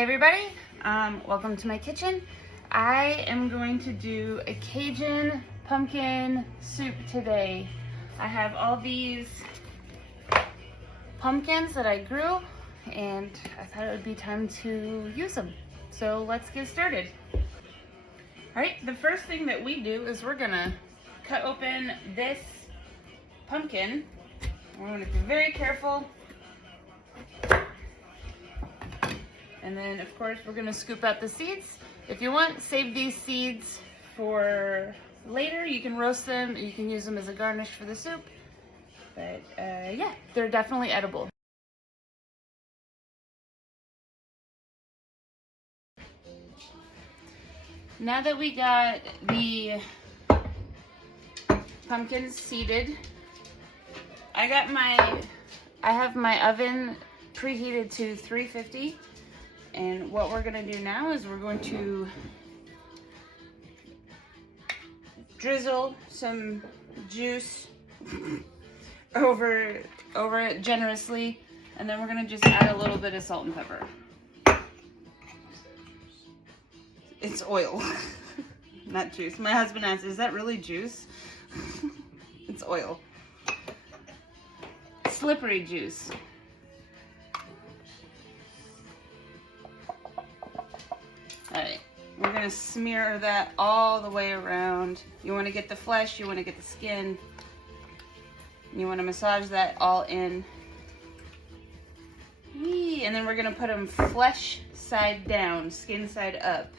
Hey everybody, welcome to my kitchen. I am going to do a Cajun pumpkin soup today. I have all these pumpkins that I grew and I thought it would be time to use them. So let's get started. All right, the first thing that we do is we're gonna cut open this pumpkin. We're gonna be very careful. And then, of course, we're gonna scoop out the seeds. If you want, save these seeds for later. You can roast them, you can use them as a garnish for the soup. But yeah, they're definitely edible. Now that we got the pumpkins seeded, I have my oven preheated to 350. And what we're gonna do now is we're going to drizzle some juice over it generously, and then we're gonna just add a little bit of salt and pepper. It's oil, not juice. My husband asked, is that really juice? It's oil. Slippery juice. Alright, we're gonna smear that all the way around. You wanna get the flesh, you wanna get the skin. You wanna massage that all in. And then we're gonna put them flesh side down, skin side up.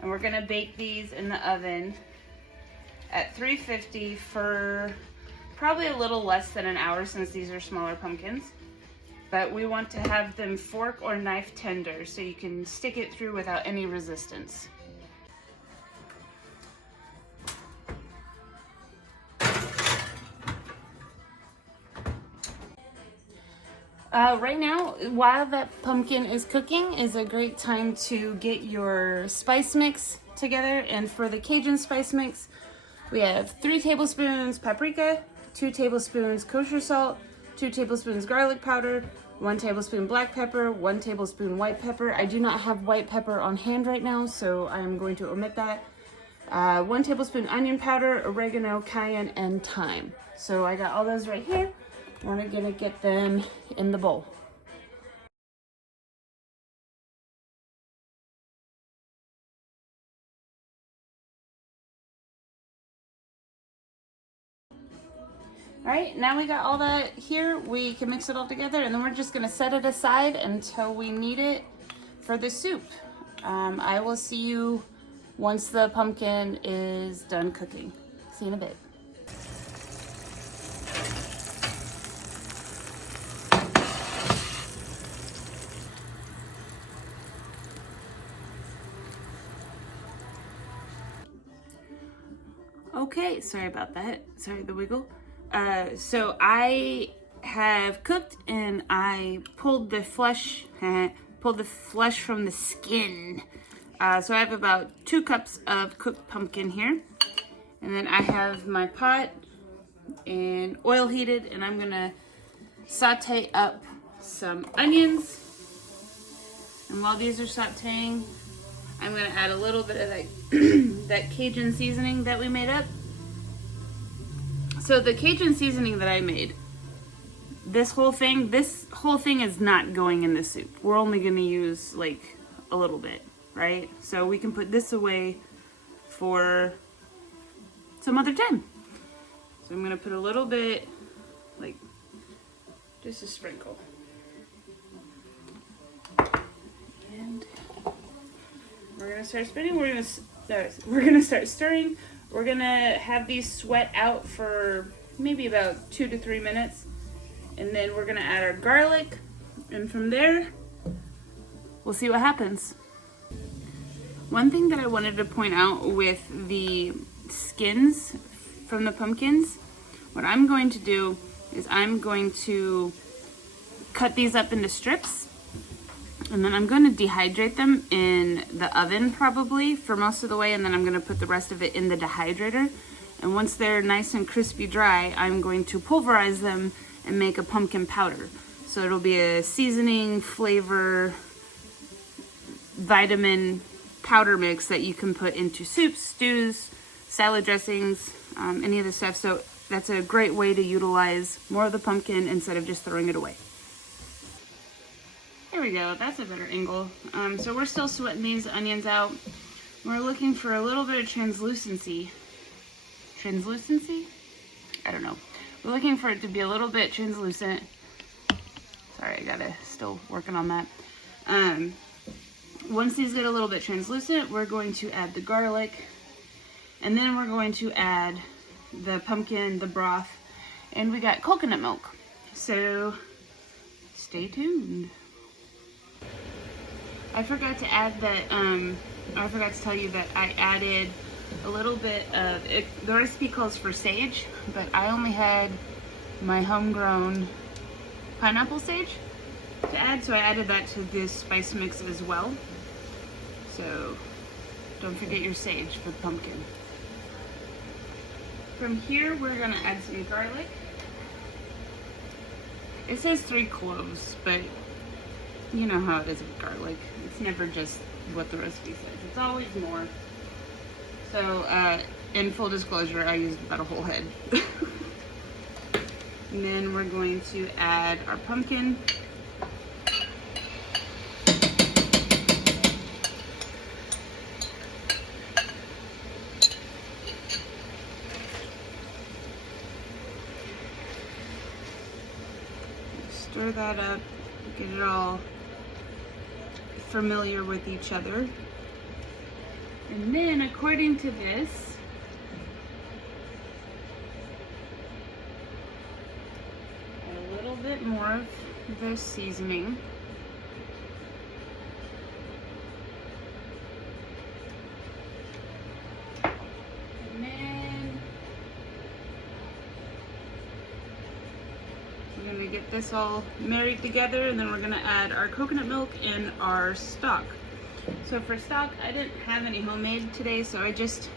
And we're gonna bake these in the oven at 350 for probably a little less than an hour since these are smaller pumpkins. But we want to have them fork or knife tender so you can stick it through without any resistance. Right now, while that pumpkin is cooking, is a great time to get your spice mix together. And for the Cajun spice mix, we have 3 tablespoons paprika, 2 tablespoons kosher salt, 2 tablespoons garlic powder, 1 tablespoon black pepper, 1 tablespoon white pepper. I do not have white pepper on hand right now, so I'm going to omit that. 1 tablespoon onion powder, oregano, cayenne, and thyme. So I got all those right here. We're gonna get them in the bowl. All right, now we got all that here. We can mix it all together, and then we're just gonna set it aside until we need it for the soup. I will see you once the pumpkin is done cooking. See you in a bit. Okay, sorry about that. Sorry, the wiggle. So I have cooked and I pulled the flesh from the skin. So I have about 2 cups of cooked pumpkin here. And then I have my pot and oil heated, and I'm gonna saute up some onions. And while these are sauteing, I'm gonna add a little bit of that, that Cajun seasoning that we made up. So the Cajun seasoning that I made, this whole thing is not going in the soup. We're only gonna use like a little bit, right? So we can put this away for some other time. So I'm gonna put a little bit, like just a sprinkle. And we're gonna start spinning. We're gonna start stirring. We're gonna have these sweat out for maybe about 2 to 3 minutes. And then we're gonna add our garlic. And from there, we'll see what happens. One thing that I wanted to point out with the skins from the pumpkins, what I'm going to do is I'm going to cut these up into strips. And then I'm going to dehydrate them in the oven probably for most of the way, and then I'm going to put the rest of it in the dehydrator. And once they're nice and crispy dry, I'm going to pulverize them and make a pumpkin powder. So it'll be a seasoning, flavor, vitamin powder mix that you can put into soups, stews, salad dressings, any of the stuff. So that's a great way to utilize more of the pumpkin instead of just throwing it away. There we go, that's a better angle. So we're still sweating these onions out. We're looking for a little bit of translucency. Translucency? I don't know. We're looking for it to be a little bit translucent. Sorry, I gotta still working on that. Once these get a little bit translucent, we're going to add the garlic, and then we're going to add the pumpkin, the broth, and we got coconut milk. So stay tuned. I forgot to add that, I forgot to tell you that I added a little bit of, the recipe calls for sage, but I only had my homegrown pineapple sage to add, so I added that to this spice mix as well. So don't forget your sage for the pumpkin. From here, we're gonna add some garlic. It says 3 cloves, but you know how it is with garlic. It's never just what the recipe says. It's always more. So, in full disclosure, I used about a whole head. And then we're going to add our pumpkin. Stir that up, get it all familiar with each other. And then, according to this, a little bit more of the seasoning. And then we're gonna get this all married together, and then we're gonna add our coconut milk and our stock. So for stock, I didn't have any homemade today, so I just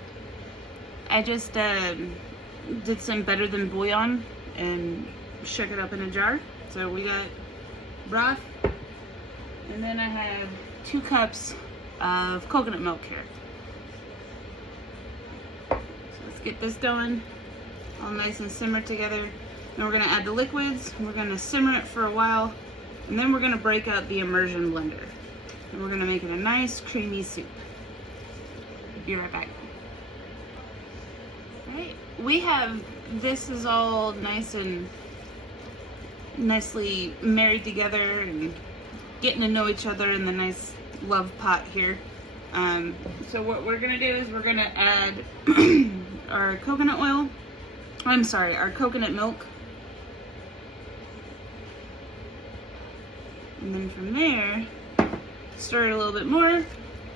did some better than bouillon and shook it up in a jar. So we got broth, and then I have 2 cups of coconut milk here. So let's get this going, all nice and simmered together. Then we're gonna add the liquids, we're gonna simmer it for a while, and then we're gonna break out the immersion blender. And we're gonna make it a nice creamy soup. Be right back. Alright, we have, this is all nice and nicely married together and getting to know each other in the nice love pot here. So what we're gonna do is we're gonna add our coconut oil, our coconut milk. And then from there, stir it a little bit more,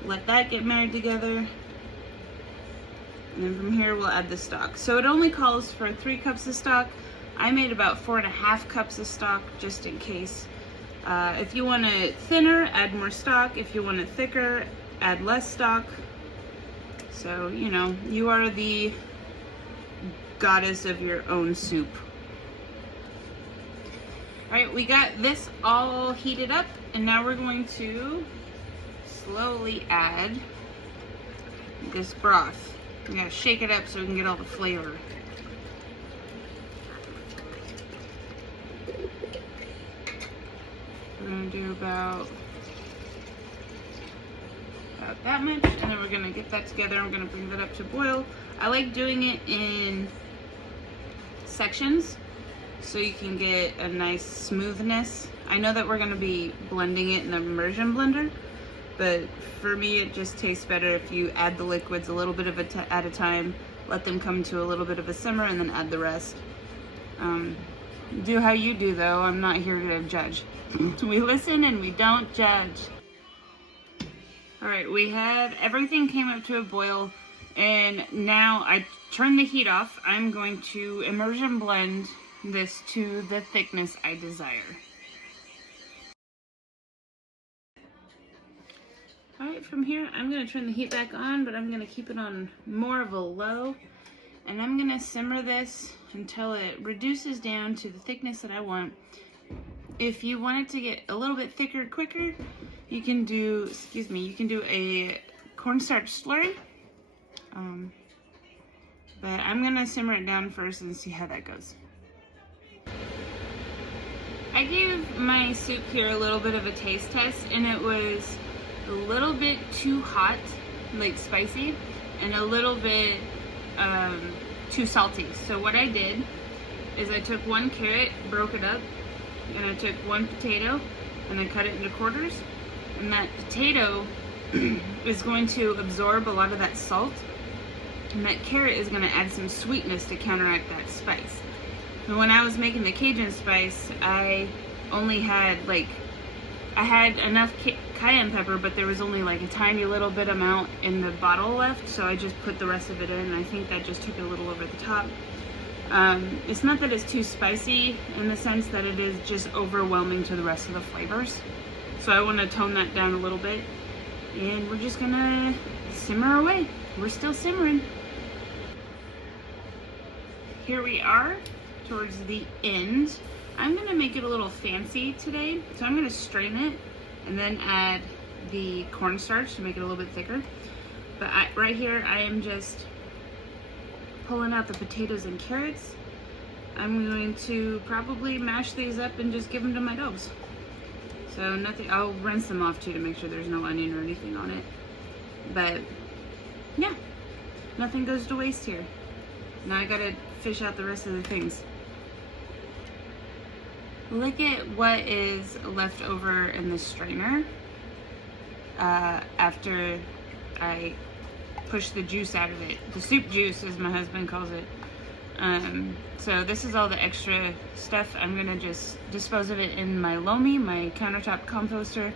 let that get married together, and then from here we'll add the stock. So it only calls for 3 cups of stock. I made about 4.5 cups of stock just in case. If you want it thinner, add more stock. If you want it thicker, add less stock. So, you know, you are the goddess of your own soup. Alright, we got this all heated up, and now we're going to slowly add this broth. We gotta shake it up so we can get all the flavor. We're gonna do about that much, and then we're gonna get that together and we're gonna bring that up to boil. I like doing it in sections so you can get a nice smoothness. I know that we're gonna be blending it in the immersion blender, but for me it just tastes better if you add the liquids a little bit at a time, let them come to a little bit of a simmer, and then add the rest. Do how you do though, I'm not here to judge. We listen and we don't judge. Alright, we have everything came up to a boil, and now I turned the heat off. I'm going to immersion blend this to the thickness I desire. Alright, from here I'm going to turn the heat back on, but I'm going to keep it on more of a low, and I'm going to simmer this until it reduces down to the thickness that I want. If you want it to get a little bit thicker quicker, You can do, excuse me, you can do a cornstarch slurry. But I'm gonna simmer it down first and see how that goes. I gave my soup here a little bit of a taste test, and it was a little bit too hot, like spicy, and a little bit too salty. So what I did is I took one carrot, broke it up, and I took one potato and I cut it into quarters. And that potato is going to absorb a lot of that salt, and that carrot is going to add some sweetness to counteract that spice. But when I was making the Cajun spice, I only had I had enough cayenne pepper, but there was only like a tiny little bit amount in the bottle left, so I just put the rest of it in, and I think that just took it a little over the top. It's not that it's too spicy in the sense that it is just overwhelming to the rest of the flavors. So I want to tone that down a little bit, and we're just gonna simmer away. We're still simmering. Here we are towards the end. I'm gonna make it a little fancy today, so I'm gonna strain it and then add the cornstarch to make it a little bit thicker. But right here, I am just pulling out the potatoes and carrots. I'm going to probably mash these up and just give them to my dogs. So nothing, I'll rinse them off too to make sure there's no onion or anything on it. But yeah, nothing goes to waste here. Now I gotta fish out the rest of the things. Look at what is left over in the strainer after I push the juice out of it. The soup juice, as my husband calls it. So this is all the extra stuff. I'm gonna just dispose of it in my loamy, my countertop composter.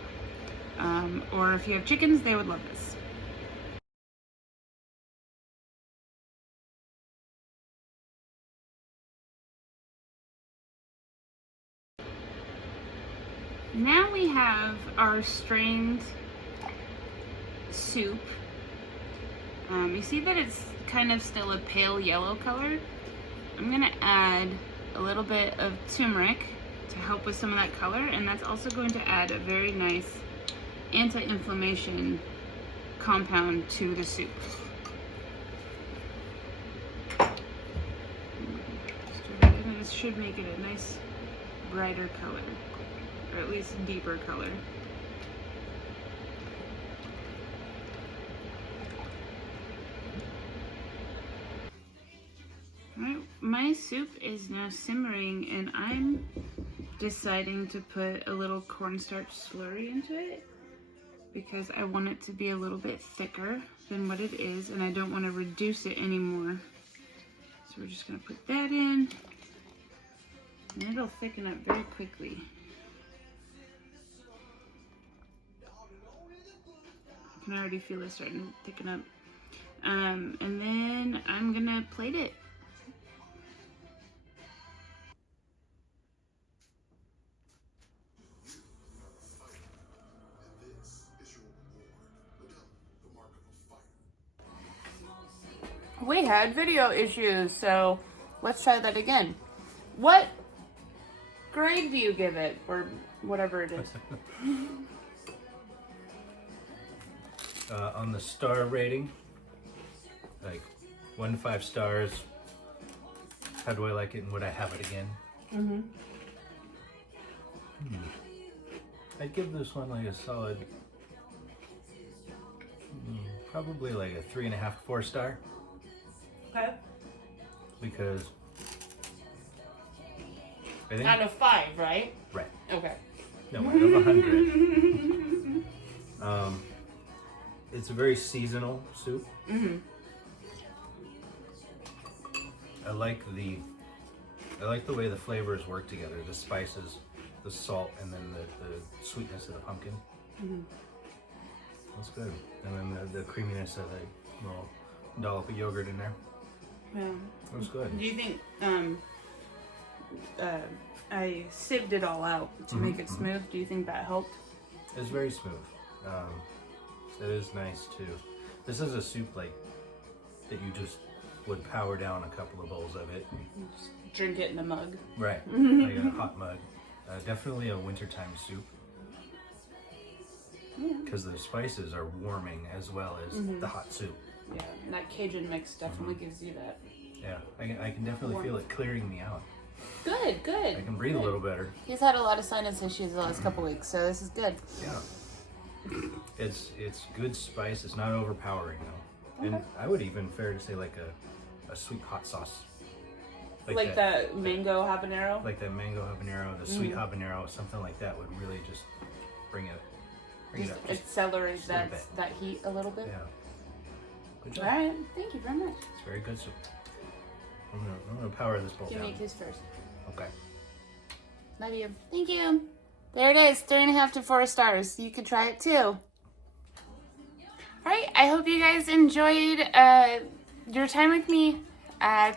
Or if you have chickens, they would love this. Now we have our strained soup. You see that it's kind of still a pale yellow color. I'm gonna add a little bit of turmeric to help with some of that color, and that's also going to add a very nice anti-inflammation compound to the soup. And this should make it a nice brighter color, or at least deeper color. My soup is now simmering, and I'm deciding to put a little cornstarch slurry into it because I want it to be a little bit thicker than what it is, and I don't want to reduce it anymore. So we're just going to put that in, and it'll thicken up very quickly. I can already feel it starting to thicken up. And then I'm going to plate it. We had video issues, so let's try that again. What grade do you give it, or whatever it is? On the star rating, like 1 to 5 stars. How do I like it, and would I have it again? I'd give this one like a solid, probably like a 3.5 to 4 star. Okay. Because I think Out of 5, right? right. Okay. No, out of 100. It's a very seasonal soup. I like the way the flavors work together. The spices, the salt, and then the sweetness of the pumpkin. That's good. And then the creaminess of the little dollop of yogurt in there. Yeah. That's good. Do you think I sieved it all out to make it smooth? Do you think that helped? It's very smooth. It is nice too. This is a soup like that you just would power down a couple of bowls of it. Just drink it in a mug. Right, like in a hot mug. Definitely a wintertime soup. because the spices are warming as well as the hot soup. Yeah, and that Cajun mix definitely gives you that. Yeah, I can definitely feel it clearing me out. Good, good. I can breathe a little better. He's had a lot of sinus issues the last couple weeks, so this is good. Yeah. It's good spice. It's not overpowering though. And I would even fair to say like a sweet hot sauce. Like that mango habanero? Like that mango habanero, the sweet habanero, something like that would really just bring it up. Accelerate that heat a little bit. Yeah. Good job. All right, thank you very much. It's very good soup. I'm gonna power this bowl Give down. me a kiss first. Okay. Love you. Thank you. There it is, 3.5 to 4 stars. You can try it too. All right, I hope you guys enjoyed your time with me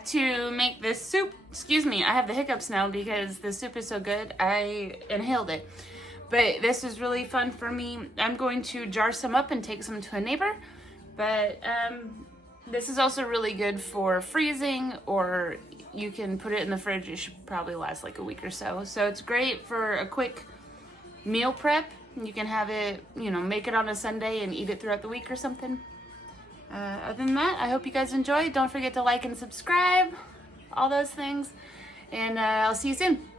to make this soup. Excuse me, I have the hiccups now because the soup is so good. I inhaled it. But this was really fun for me. I'm going to jar some up and take some to a neighbor. But this is also really good for freezing, or you can put it in the fridge. It should probably last like a week or so. So it's great for a quick meal prep. You can have it, make it on a Sunday and eat it throughout the week or something. Other than that, I hope you guys enjoyed. Don't forget to like and subscribe, all those things. And I'll see you soon.